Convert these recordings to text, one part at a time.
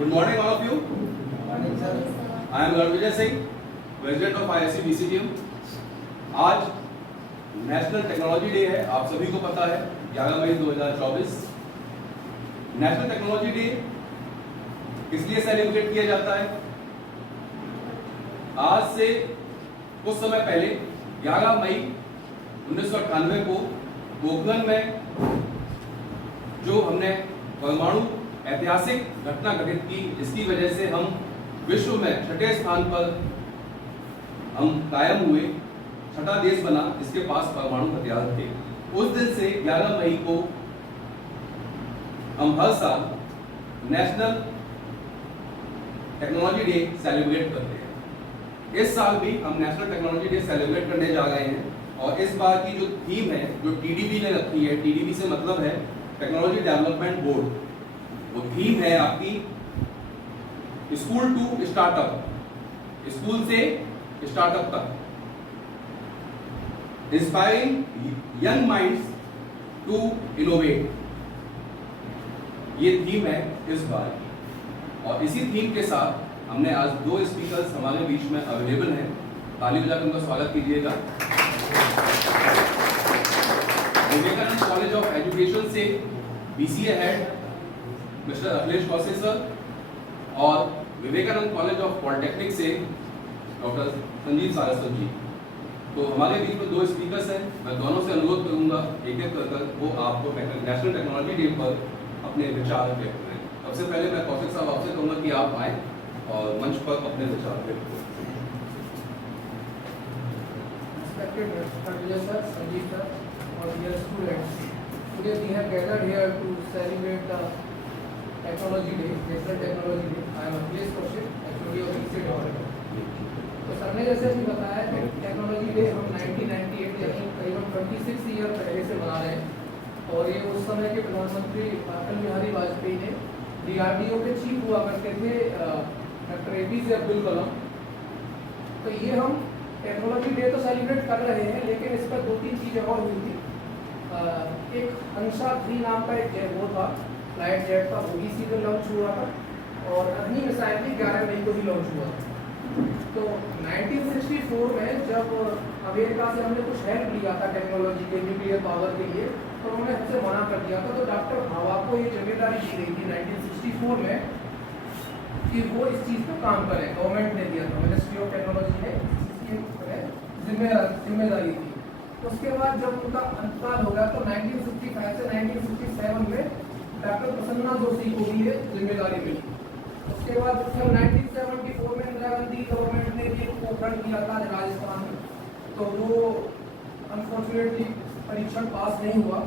Good morning, all of you. Morning, sir. I am Ravijay Singh, President of ISC BCTM. आज national technology day है, आप सभी को पता है, 11 मई 2024। नेशनल टेक्नोलॉजी डे किस लिए सेलिब्रेट किया जाता है? आज से कुछ समय पहले 11 मई 1998 को पोखरण में जो हमने परमाणु ऐतिहासिक घटना घटित की, जिसकी वजह से हम विश्व में छठे स्थान पर हम कायम हुए, छठा देश बना जिसके पास परमाणु हथियार थे। उस दिन से 11 मई को हम हर साल नेशनल टेक्नोलॉजी डे सेलिब्रेट करते हैं। इस साल भी हम नेशनल टेक्नोलॉजी डे सेलिब्रेट करने जा रहे हैं और इस बार की जो थीम है, जो टीडीबी ने रखी है, टीडीबी से मतलब है टेक्नोलॉजी डेवलपमेंट बोर्ड, वो थीम है आपकी स्कूल टू स्टार्टअप, स्कूल से स्टार्टअप तक, inspiring young minds to innovate. ये थीम है इस बार की और इसी थीम के साथ हमने आज दो स्पीकर्स हमारे बीच में अवेलेबल हैं। ताली बजाकर उनका स्वागत कीजिएगा। विवेकानंद कॉलेज ऑफ एजुकेशन से BCA head mister Akhilesh Kaushik sir और विवेकानंद कॉलेज ऑफ पॉलिटेक्निक से डॉक्टर संजीव सारस्वत जी। तो हमारे बीच में दो स्पीकर्स हैं, मैं दोनों से अनुरोध करूंगा एक एक कर वो आपको नेशनल टेक्नोलॉजी डे पर अपने विचार व्यक्त करें। सबसे पहले मैं कौशिक साहब आपसे कहूंगा कि आप आए और मंच पर अपने विचार व्यक्त करें। Sir, Sanjeev sir, or dear students, today we have gathered here to celebrate the Technology Day, National Technology Day. I am Akhilesh Kaushik, actually of BCTM Developer. तो सर ने जैसे भी बताया कि टेक्नोलॉजी डे हम 1998 यानी करीबन 26 ईयर पहले से मना रहे हैं और ये उस समय के प्रधानमंत्री अटल बिहारी वाजपेयी ने DRDO के चीफ हुआ करते थे डॉक्टर APJ अब्दुल कलाम। तो ये हम टेक्नोलॉजी डे तो सेलिब्रेट कर रहे हैं, लेकिन इस पर दो तीन चीज़ें और हुई थी। एक हंसा 3 नाम का एक वो था, फ्लाइट जेट का, वो इसी पे लॉन्च हुआ था और अग्नि मिसाइल भी 11 मई को ही लॉन्च हुआ था। तो 1964 में जब अमेरिका से हमने कुछ हेल्प लिया था टेक्नोलॉजी के न्यूक्लियर पावर के लिए, तो उन्होंने हमसे मना कर दिया था। तो डॉक्टर भाभा को ये जिम्मेदारी दी गई थी 1964 में कि वो इस चीज़ पर काम करें। गवर्नमेंट ने दिया था, मिनिस्ट्री ऑफ टेक्नोलॉजी ने जिम्मेदारी थी। उसके बाद जब उनका अंतकाल हो गया तो 1965 से 1967 में डॉक्टर प्रसन्ना जोशी को भी ये जिम्मेदारी मिली। उसके बाद जब 1974 में इंदिरा गांधी गवर्नमेंट ने भी पोखरण किया था राजस्थान में, तो वो अनफॉर्चुनेटली परीक्षण पास नहीं हुआ।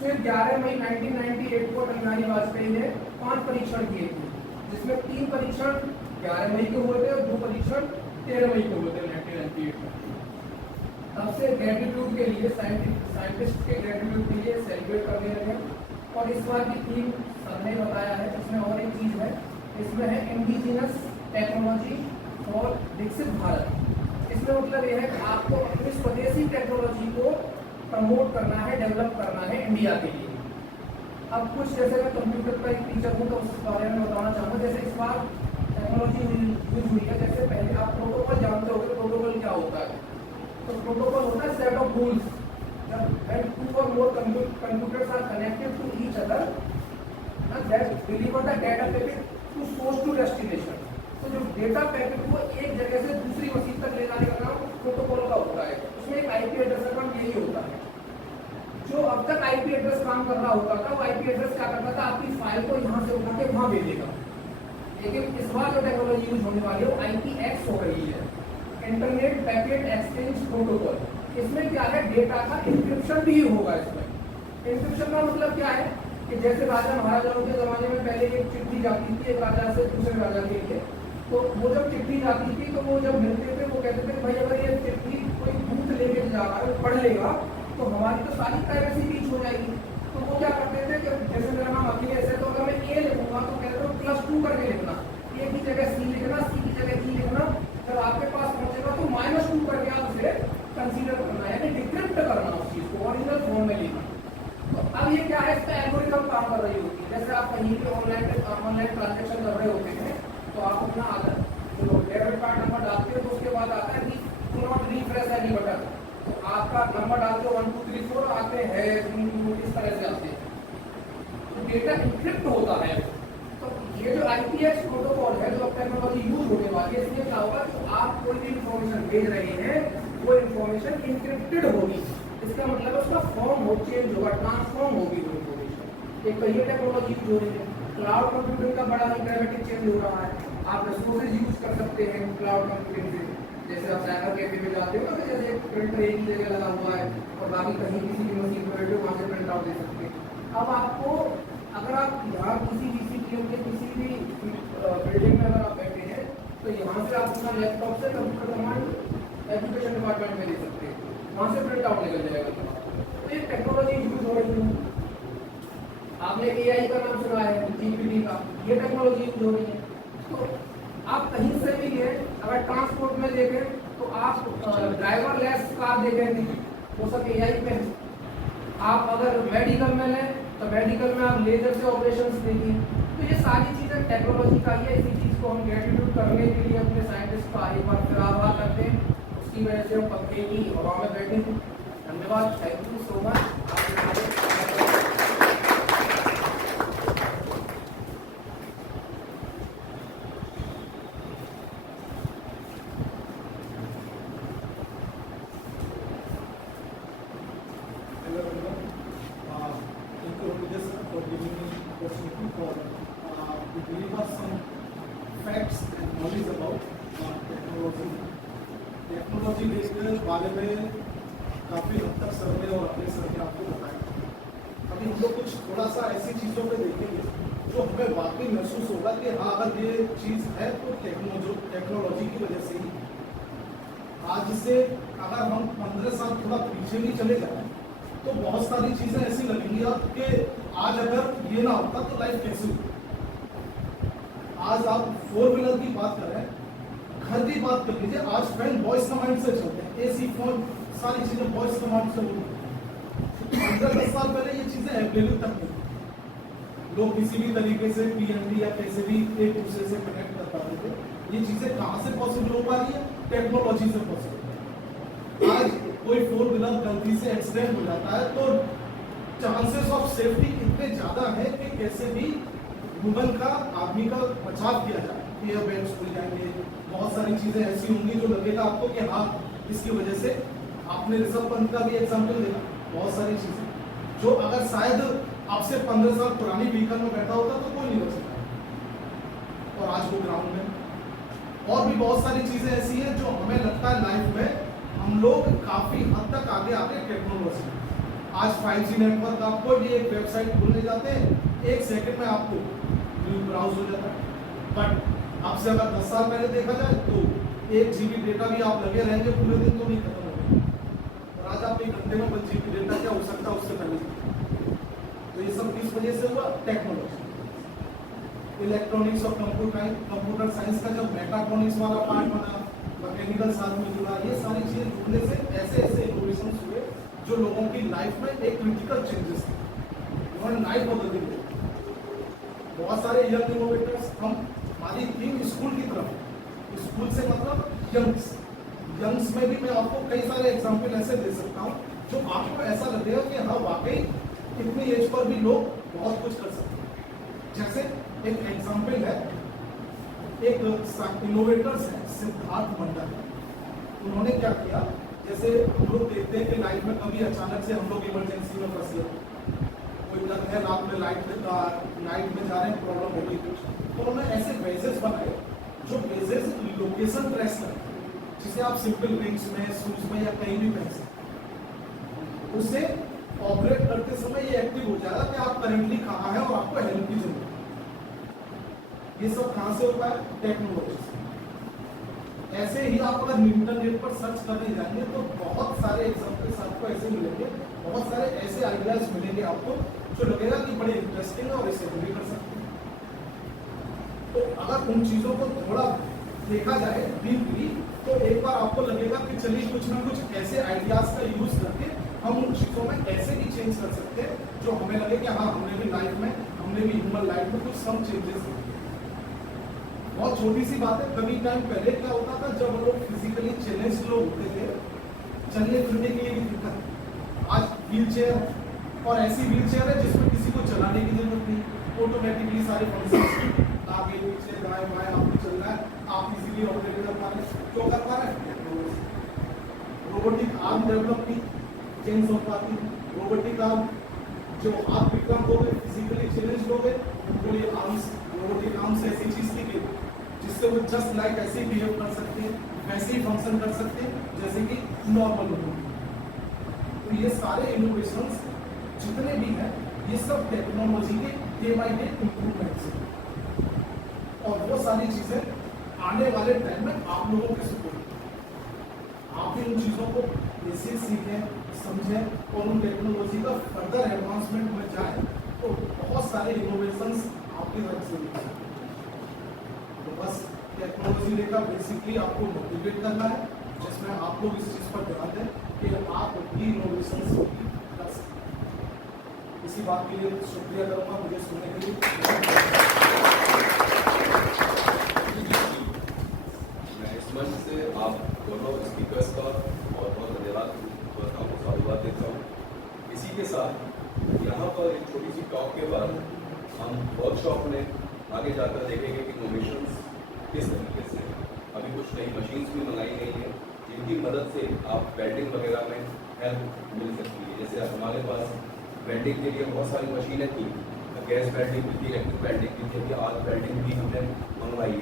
फिर 11 मई 1998 को अटल बिहारी वाजपेयी ने 5 परीक्षण किए थे, जिसमें 3 परीक्षण 11 मई को हुए थे और 2 परीक्षण 13 मई को हुए थे 1998 में। तब से ग्रेटिट्यूड के लिए, साइंटिस्ट के ग्रेटिट्यूड के लिए सेलिब्रेट करने लगे। और इस बार की थीम सर ने बताया है, इसमें और एक चीज़ है, इसमें है इंडिजिनस टेक्नोलॉजी फॉर विकसित भारत। इसमें मतलब ये है कि आपको अपनी स्वदेशी टेक्नोलॉजी को प्रमोट करना है, डेवलप करना है इंडिया के लिए। अब कुछ जैसे मैं कंप्यूटर का एक टीचर हूँ तो उस बारे में बताना चाहूँगा। जैसे इस बार टेक्नोलॉजी यूज हुई है, जैसे पहले आप प्रोटोकॉल जानते होंगे, प्रोटोकॉल क्या होता है? तो प्रोटोकॉल होता है सेट ऑफ रूल्स। जब when 2 or more computers are connected to each other and that deliver the data packet to source to destination। तो जो डेटा पैकेट को एक जगह से दूसरी मशीन तक ले जाने का काम प्रोटोकॉल का होता है। उसमें एक IP एड्रेस का काम यही होता है। जो अब तक IP एड्रेस काम कर रहा होता था, वो IP एड्रेस क्या करता था, आपकी फाइल को यहाँ से उठा के वहाँ भेजेगा। लेकिन इस बार जो टेक्नोलॉजी यूज होने वाली है वो IPX हो रही है, इंटरनेट पैकेट एक्सचेंज प्रोटोकॉल। इसमें क्या है, डेटा का इंक्रिप्शन भी होगा। इसमें इंक्रिप्शन का मतलब क्या है कि जैसे राजा महाराजाओं के ज़माने में पहले एक चिट्ठी जाती थी एक राजा से दूसरे राजा के लिए, तो वो जब चिट्ठी जाती थी तो वो जब मिलते थे वो कहते थे भाई अगर ये चिट्ठी कोई दूत लेके जा रहा है, पढ़ लेगा तो हमारी तो सारी प्राइवेसी लीक हो जाएगी। तो वो क्या करते थे कि जैसे मेरा नाम अखिलेश है, तो अगर मैं A लिखूंगा तो कहते हो +2 करके लिखना, A की जगह C लिखना, C की जगह E लिखना। जब आपके पास पहुंचेगा तो -2 करके आप उसे कंसीडर करना, यानी डिक्रिप्ट करना उस चीज को, ओरिजिनल फॉर्म में लिखना। तो अब ये क्या है, इसका एल्गोरिथम काम कर रही होती है। जैसे आप कहीं भी ऑनलाइन ऑनलाइन ट्रांजेक्शन कर रहे होते हैं तो आप अपना आधार जो डेबिट कार्ड नंबर डालते हो तो उसके बाद आता है कि do not refresh any button, तो आपका नंबर डालते हो 1 2 3 4 आते हैं इस तरह से आते हैं, तो डेटा इंक्रिप्ट होता है। तो ये जो IPX प्रोटोकॉल है जो अब टेक्नोलॉजी यूज होने वाली है, इसमें क्या होगा कि आप कोई भी इंफॉर्मेशन भेज रहे हैं वो इंफॉर्मेशन इंक्रिप्टेड होगी। इसका मतलब है उसका फॉर्म हो चेंज होगा, ट्रांसफॉर्म होगी वो इंफॉर्मेशन। एक तो ये टेक्नोलॉजी यूज हो रही है। क्लाउड कंप्यूटिंग का बड़ा ही ड्रामेटिक चेंज हो रहा है। आप रिसोर्सेज यूज कर सकते हैं क्लाउड कंप्यूटिंग से, जैसे आप साइबर कैफे में जाते हो ना, जैसे प्रिंटर एक ही जगह लगा हुआ है और बाकी कहीं किसी भी मशीन पर बैठे हो वहाँ से प्रिंट आउट दे सकते हैं। अब आपको अगर आप यहाँ किसी DCPM के किसी भी बिल्डिंग में अगर आप बैठे हैं तो यहाँ से आप अपना लैपटॉप से कंप्यूटर कमांड एजुकेशन डिपार्टमेंट में दे सकते हैं, वहाँ से प्रिंट आउट निकल जाएगा। तो ये टेक्नोलॉजी यूज हो रही है। आपने AI का नाम सुना है, GPT का, ये टेक्नोलॉजी यूज हो रही है। तो आप कहीं से भी हैं, अगर ट्रांसपोर्ट में देखें तो आप ड्राइवर लेस कार देखेंगे, वो सब AI पे है। आप अगर मेडिकल में लें तो मेडिकल में आप लेजर से ऑपरेशंस देखिए। तो ये सारी चीज़ें टेक्नोलॉजी का ही है। इसी चीज़ को हम ग्रेटिट्यूड करने के लिए अपने साइंटिस्ट का एक बार फिर आभार करते हैं। उसकी वजह से हम पंखे की हवा में बैठे हैं। धन्यवाद, thank you so much. Hello everyone. Thank you Rudra sir for giving me opportunity for to deliver some facts and knowledge about technology. Technology के बारे में काफ़ी हद तक सर ने और अपने सर ने आपको बताया। अभी हम लोग कुछ थोड़ा सा ऐसी चीज़ों पे देखेंगे जो हमें वाकई महसूस होगा कि हाँ अगर ये चीज़ है तो टेक्नोलॉजी की वजह से ही। आज से अगर हम 15 साल थोड़ा पीछे भी चले जाएं तो बहुत सारी चीजें ऐसी लगेंगी आप कि आज अगर ये ना होता तो लाइफ कैसी होती। आज आप 4 व्हीलर की बात करें, घर की बात कर लीजिए, आज फैन वॉइस कमांड से चलते हैं, AC फोन सारी चीजें वॉइस कमांड से होती हैं। 15-10 साल पहले ये चीजें अवेलेबल तक नहीं थी। लोग किसी भी तरीके से PND या कैसे भी एक दूसरे से कनेक्ट कर पाते थे। ये चीजें कहाँ से पॉसिबल हो पा रही है? टेक्नोलॉजी से पॉसिबल। आज कोई 4 व्हीलर गलती से एक्सीडेंट हो जाता है तो चांसेस ऑफ सेफ्टी इतने ज्यादा है कि कैसे भी वुमन का, आदमी का बचाव किया जाए। एयर बैग्स खुल जाएंगे, बहुत सारी चीजें ऐसी होंगी जो लगेगा आपको कि हाँ इसकी वजह से। आपने ऋषभ पंत का भी एग्जाम्पल देखा, बहुत सारी चीजें जो अगर शायद आपसे 15 साल पुरानी व्हीकल में बैठा होता तो कोई नहीं बच सकता, और आज वो ग्राउंड में। और भी बहुत सारी चीजें ऐसी हैं जो हमें लगता है लाइफ में हम लोग काफी हद तक आगे आ गए टेक्नोलॉजी। आज 5G नेटवर्क, आपको ये एक वेबसाइट खोलने जाते हैं 1 सेकंड में आपको ब्राउज हो जाता है। बट आपसे अगर 10 साल पहले देखा जाए तो 1 GB डेटा भी आप लगे रहेंगे पूरे दिन तो नहीं खत्म होगा, और आज आप 1 घंटे में 1 GB डेटा क्या हो सकता है उससे पहले। तो ये सब किस वजह से हुआ? टेक्नोलॉजी। इलेक्ट्रॉनिक्स और कंप्यूटर साइंस का जब मेकाट्रॉनिक्स वाला पार्ट बना, मैकेनिकल साथ में जुड़ा, ये सारी चीजें जुड़ने से ऐसे ऐसे इनोवेशन हुए जो लोगों की लाइफ में एक क्रिटिकल चेंजेस थे, उन्होंने लाइफ बदल दी। बहुत सारे यंग इनोवेटर्स, हम हमारी टीम स्कूल की तरफ, स्कूल से मतलब यंग्स में भी मैं आपको कई सारे एग्जाम्पल ऐसे दे सकता हूँ जो आपको ऐसा लगेगा कि हाँ वाकई इतनी एज पर भी लोग बहुत कुछ कर सकते हैं। जैसे एक एग्जाम्पल है, एक इनोवेटर्स है सिद्धार्थ मंडल। उन्होंने क्या किया, जैसे हम लोग देखते हैं कि लाइफ में कभी अचानक से हम लोग इमरजेंसी में फंस गए, कोई डर है, रात में लाइट में जा रहे हैं, प्रॉब्लम होगी कुछ, तो उन्होंने ऐसे वेजेस बनाए जो वेजेस लोकेशन ट्रेस करें, जिसे आप सिंपल रिंग्स में, शूज में या कहीं भी पहन सकते। उसे ऑपरेट करते समय ये एक्टिव हो जाएगा कि आप करंटली कहाँ हैं और आपको हेल्प की जरूरत है। ये सब कहां से होता है? टेक्नोलॉजी से। ऐसे ही आप अगर इंटरनेट पर सर्च करने जाएंगे तो बहुत सारे एग्जांपल्स आपको ऐसे मिलेंगे, बहुत सारे ऐसे आइडियाज मिलेंगे आपको जो लगेगा कि बड़े इंटरेस्टिंग है और इसे हम भी कर सकते हैं। तो अगर उन चीजों को थोड़ा देखा जाए डीपली तो एक बार आपको लगेगा कि चलिए कुछ ना कुछ ऐसे आइडियाज का यूज करके हम उन चीजों में ऐसे भी चेंज कर सकते हैं जो हमें लगे कि हाँ हमने भी लाइफ में हमने भी ह्यूमन लाइफ में कुछ सम चेंजेस किए। बहुत छोटी सी बात है, कभी टाइम पहले क्या होता था जब हम लोग फिजिकली चैलेंज लोग होते थे, चलने फिरने के लिए भी दिक्कत। आज व्हील चेयर और ऐसी व्हील चेयर है जिसमें किसी को चलाने की जरूरत नहीं, ऑटोमेटिकली सारे फंक्शन आगे पीछे दाएं बाएं आपको चलना है, आप इजीली ऑपरेट कर पा रहे हैं। क्यों कर पा रहे हैं? रोबोटिक आर्म डेवलप की चेंज हो पाती है। रोबोटिक आर्म जो आप विक्रम हो गए, फिजिकली चैलेंज हो गए, उनको ये आर्म्स, रोबोटिक आर्म्स ऐसी चीज थी कि जिससे वो जस्ट लाइक ऐसे बिहेव कर सकते हैं, वैसे ही फंक्शन कर सकते हैं जैसे कि नॉर्मल लोग। तो ये सारे इनोवेशंस जितने भी हैं ये सब टेक्नोलॉजी के डे बाई डे इम्प्रूवमेंट्स हैं, और वो सारी चीजें आने वाले टाइम में आप लोगों के सपोर्ट, आप भी उन चीजों को जैसे सीखें, समझें और उन टेक्नोलॉजी का फर्दर एडवांसमेंट में जाए तो बहुत सारे इनोवेशंस आपकी तरफ से मिल सकते हैं। तो बस टेक्नोलॉजी लेकर बेसिकली आपको मोटिवेट करना है, जिसमें आप लोग इस चीज पर ध्यान दें कि आप भी इनोवेशंस कर सकते हैं। इसी बात के लिए शुक्रिया करूंगा मुझे सुनने के लिए। मैं इस मंच से आप दोनों स्पीकर्स का बहुत बहुत धन्यवाद करता हूँ, साधुवाद देता हूँ। इसी के साथ यहाँ पर एक छोटी सी टॉक के बाद हम वर्कशॉप में आगे जाकर देखेंगे कि इनोवेशंस किस तरीके से, अभी कुछ नई मशीन्स भी मंगाई गई हैं जिनकी मदद से आप वेल्डिंग वगैरह में हेल्प मिल सकती है। जैसे हमारे पास वेल्डिंग के लिए बहुत सारी मशीनें थी, गैस वेल्डिंग भी थी, इलेक्ट्रिक वेल्डिंग भी थी, आग वेल्डिंग भी हमने मंगवाई।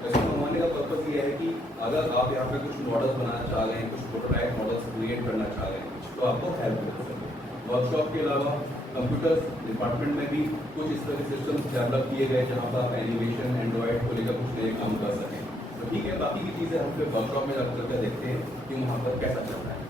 तो इसको मंगवाने का पर्पज़ ये है कि अगर आप यहाँ पे कुछ मॉडल्स बनाना चाह रहे हैं, कुछ प्रोटोटाइप मॉडल्स क्रिएट करना चाह रहे हैं, तो आपको हेल्प मिल सके। वर्कशॉप के अलावा कंप्यूटर डिपार्टमेंट में भी कुछ इस तरह के सिस्टम्स डेवलप किए गए जहाँ पर आप एनिमेशन एंड्रॉयड को लेकर कुछ नए काम कर सकें। तो ठीक है, बाकी की चीज़ें हम फिर वर्कशॉप में जाकर देखते हैं कि वहाँ पर कैसा चल रहा है।